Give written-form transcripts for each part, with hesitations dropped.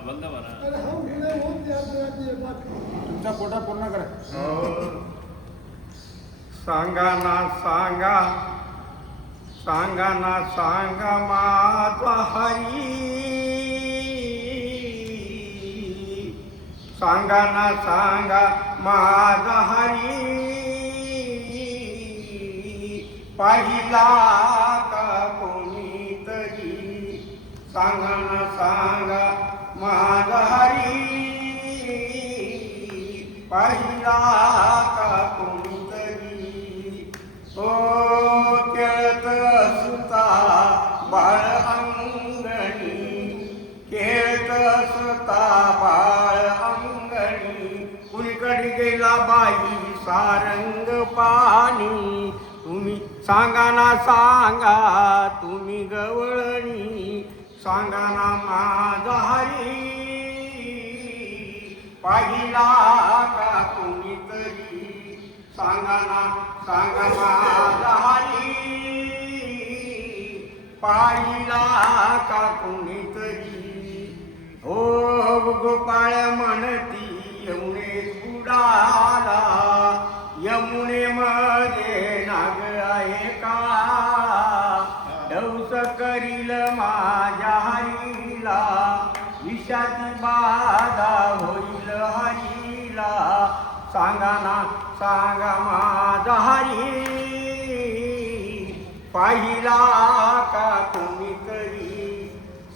अभंग म्हणा. तुमचा कोटा पूर्ण करा. सांगा ना सांगा, सांगा ना सांगा माझा हरी, सांगा ना सांगा माझा हरी, पाहिला का कोणीतरी, सांगा ना सांगा माझा हरी, पाहिला का कोणीतरी. ओ खेळत असता बाळ अंगणी, खेळत असता बाळ अंगणी, कुणीकडे गेला बाई सारंग पाणी, तुम्ही सांगा ना सांगा तुम्ही गवळणी, सांगा ना माझा हरी, पाहिला का कोणीतरी, सांगा ना सांगा माझा हरी, पाहिला का कोणीतरी. हो गोपाळ म्हणती यमुने बुडाला, यमुनेमध्ये नाग आहे का, डौस करील माझ्या हरीला, विषाची बाधा होईल हरीला, सांगा ना सांगा माझा हरी, पाहिला का कोणीतरी,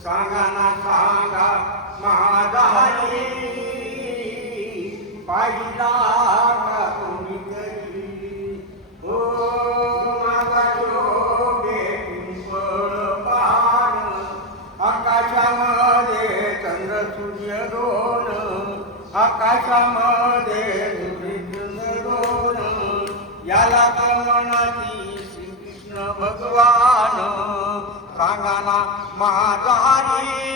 सांगा ना सांगा माझा हरी, पाहिला का कोणीतरी. हो माझा जोगे पिंपळ पान, आकाशामध्ये चंद्र सूर्य दोन, आकाशामध्ये सूर्य दोन, याला कमनाची श्रीकृष्ण भगवान, सांगा ना माझा हरी,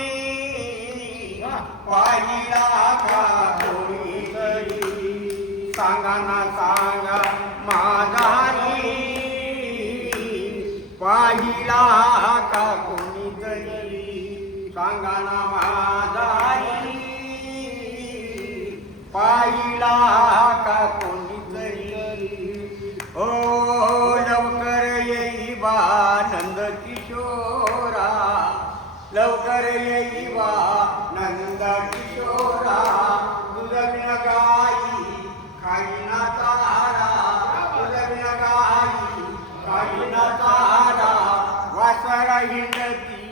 पाहिला का कोणीतरी, सांगा ना सांगा माझा हरी, पाहिला का कोणीतरी, सांगा ना माझा हरी, पाहिला का कोणीतरी. ओ लवकर येई बा नंद किशोरा, लवकर येई बा नंद किशोरा, तुझ्या गाई खाईना तारा, तुझ्या गाई खाईना तारा, वासरा हिंडती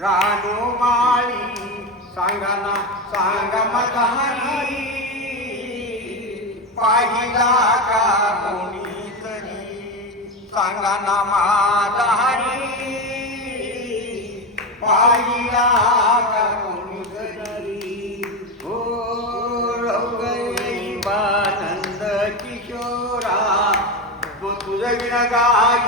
रानो माळी, सांगा ना सांगा माझा हरी, पाहिला का कोणीतरी, सांगा ना माझा हरी, पाहिला का कोणीतरी. हो रौगई बानंद किशोरा, तो तुझ्या गाई